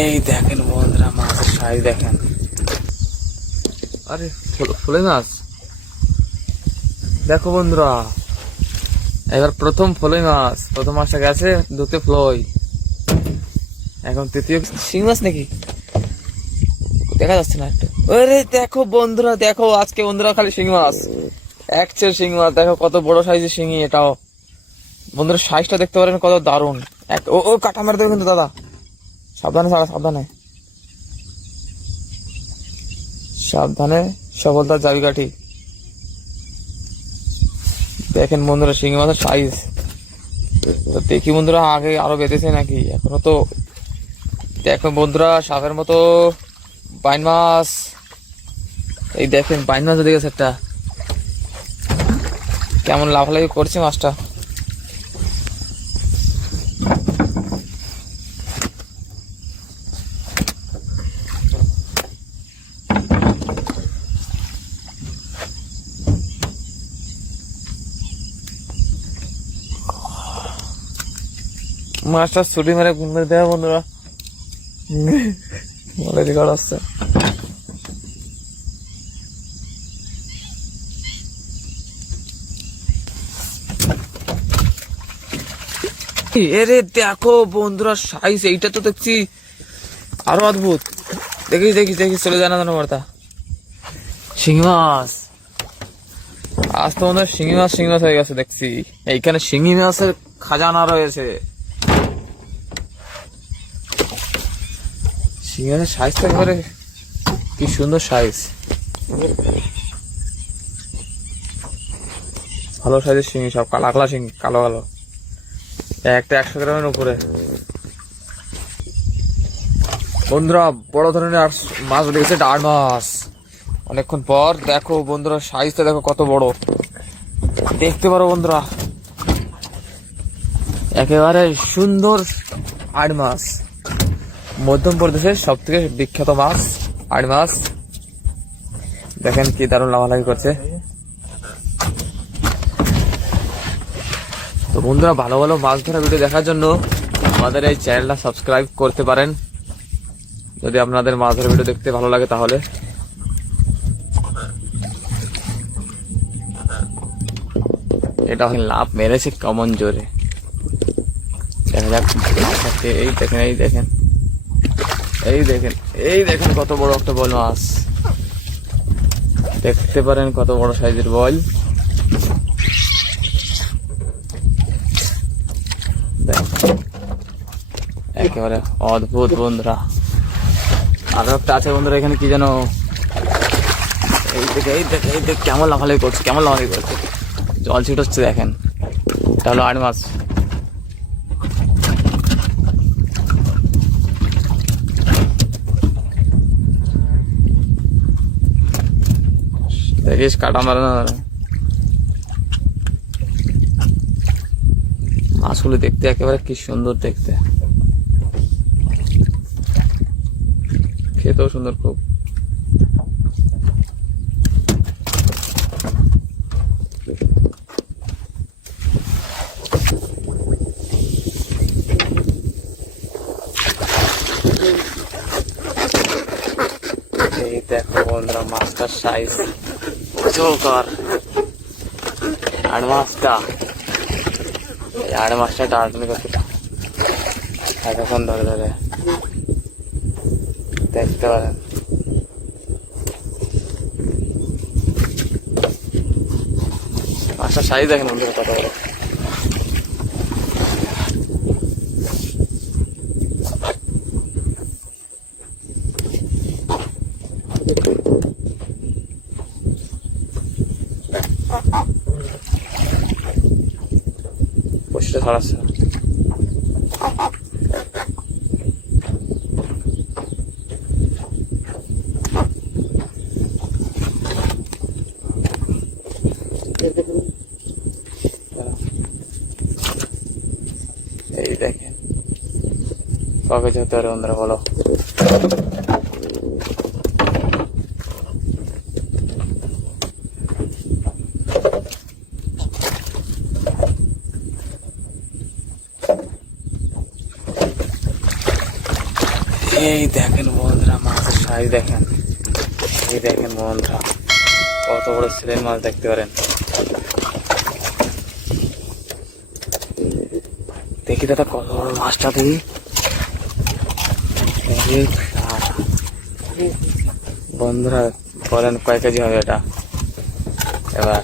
এই দেখেন বন্ধুরা, মাছের সাইজ দেখেন। আরে ফলে মাছ দেখো বন্ধুরা, এবার প্রথম ফলই মাছ, প্রথম মাছটা গেছে, দুটো ফলই, এখন তৃতীয় শিং মাছ নাকি দেখা যাচ্ছে না একটু। আরে দেখো বন্ধুরা, দেখো আজকে বন্ধুরা খালি শিং মাছ, একচের শিং মাছ। দেখো কত বড় সাইজের শিঙি, এটাও বন্ধুরা সাইজটা দেখতে পারেন কত দারুণ। ও কাটা মেরে দেবে কিন্তু দাদা, সাবধানে ছাড়া, সাবধানে সাবধানে, সফলতার চাবিকাঠি। দেখেন বন্ধুরা শিঙি মাছের সাইজ, তো দেখি বন্ধুরা আগে আরো বেঁধেছে নাকি, এখনো তো। দেখো বন্ধুরা সাপের মতো বাইন মাছ, এই দেখেন বাইন মাছ দেখেছে একটা, কেমন লাফালাফি করছে মাছটা। মাছটা ছুটি মেরে ঘুম মেরে দেওয়া বন্ধুরা, রেকর্ড আসছে। এরে দেখো বন্ধুরা সাইজ, এইটা তো দেখছি আরো অদ্ভুত। দেখিস দেখিস দেখিস, চলে যায় না জানো বার্তা। শিঙি মাছ, আজ তো মনে হয় শিঙি মাছ হয়ে গেছে দেখছি। এইখানে শিঙি মাছের খাজানা রয়েছে। শিঙি মাছের সাইজটা একেবারে কি সুন্দর সাইজ, ভালো সাইজের শিঙি, সব কালা কালা শিঙি, কালো কালো, একটা 100 গ্রামের উপরে। বন্ধুরা বড় ধরনের মাছ লেগেছে, ডার মাছ অনেকক্ষণ পর। দেখো বন্ধুরা সাইজটা দেখো কত বড়, দেখতে পারো বন্ধুরা, একেবারে সুন্দর আড় মাছ, মধ্যপ্রদেশের সব থেকে বিখ্যাত মাছ আড় মাছ। দেখেন কি দারুণ লাফালাফি করছে। তো বন্ধুরা ভালো ভালো মাছ ধরা ভিডিও দেখার জন্য আমাদের এই চ্যানেলটা সাবস্ক্রাইব করতে পারেন, যদি আপনাদের মাছ ধরা ভিডিও দেখতে ভালো লাগে তাহলে। এটা লাভ মেরেছে কেমন জোরে, দেখা যাক। এই দেখেন এই দেখেন এই দেখেন এই দেখেন কত বড় একটা বল মাছ, দেখতে পারেন কত বড় সাইজের বল। একেবারে অদ্ভুত বন্ধুরা। আরো একটা আছে বন্ধুরা, এখানে কি যেন, এই দেখে এই দেখে এই দেখে কেমন লাফালাফি করছে, কেমন লাফালাফি করছে, জল ছিট হচ্ছে। দেখেন এটা হলো আড় মাছ। দেখিস কাটা মারে না, মাছগুলো দেখতে একেবারে কি সুন্দর দেখতে, খেতেও সুন্দর খুব। এই দেখো বন্ধুরা মাছটার সাইজ, আড় মাছটা, এই আড় মাছটা টানাটানি করছে এতক্ষণ ধরে ধরে, দেখতে পারেন। মাছটার সাইজ দেখেন বন্ধুরা কত বড়। বসে ছাড়াচ্ছে এই দেখেন কবে যেতে পারে বন্ধুরা বলো। এই দেখেন বন্ধুরা, মাছের সাইজ দেখেন। এই দেখেন বন্ধুরা, কত বড় সিলেন মাছ দেখতে পারেন। দেখি দাদা কত বড় মাছটা দেখি। বন্ধুরা বলেন কয় কেজি হবে এটা এবার?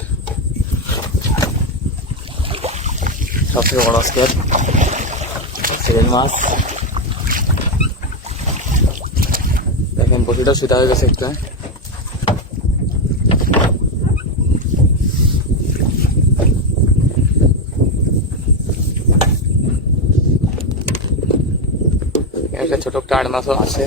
সবথেকে বড় আজকের সিলেন মাছ। দেখেন বটিটা সুতা হয়ে গেছে একটা। একটা ছোট টাড় মাছও আছে।